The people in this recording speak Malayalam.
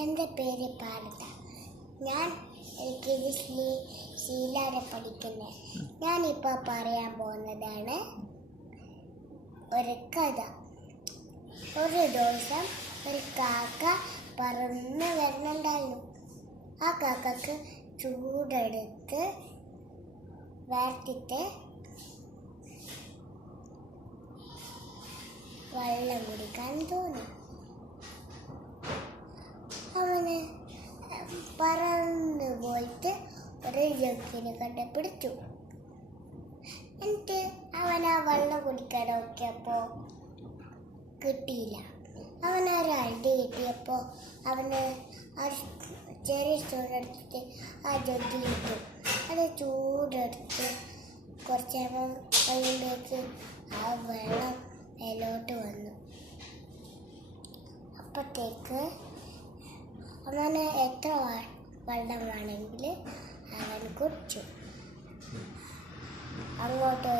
എൻ്റെ പേര് പാർവത. ഞാൻ LKG ശീലാരെ പഠിക്കുന്നത്. ഞാനിപ്പോൾ പറയാൻ പോകുന്നതാണ് ഒരു കഥ. ഒരു ദിവസം ഒരു കാക്ക പറന്ന് വരുന്നുണ്ടായിരുന്നു. ആ കാക്കക്ക് ചൂടെടുത്ത് വരട്ടിട്ട് വെള്ളം കുടിക്കാൻ തോന്നി. അവന് പറന്നു പോയിട്ട് ഒരു ജഗ്ഗിനെ കണ്ടുപിടിച്ചു. എന്നിട്ട് അവൻ ആ വെള്ളം കുടിക്കാൻ നോക്കിയപ്പോൾ കിട്ടിയില്ല. അവനൊരു അടി കിട്ടിയപ്പോൾ അവന് ആ ചെറിയ ചൂടെടുത്തിട്ട് ആ ജഗ്ഗിലിട്ടു. അത് ചൂടെടുത്ത് കുറച്ച് കഴിയുമ്പോഴേക്ക് ആ വെള്ളം മേലോട്ട് വന്നു. അപ്പോഴത്തേക്ക് അവന് എത്ര വെള്ളം വേണമെങ്കിൽ അവൻ കുടിച്ചു. അങ്ങോട്ട്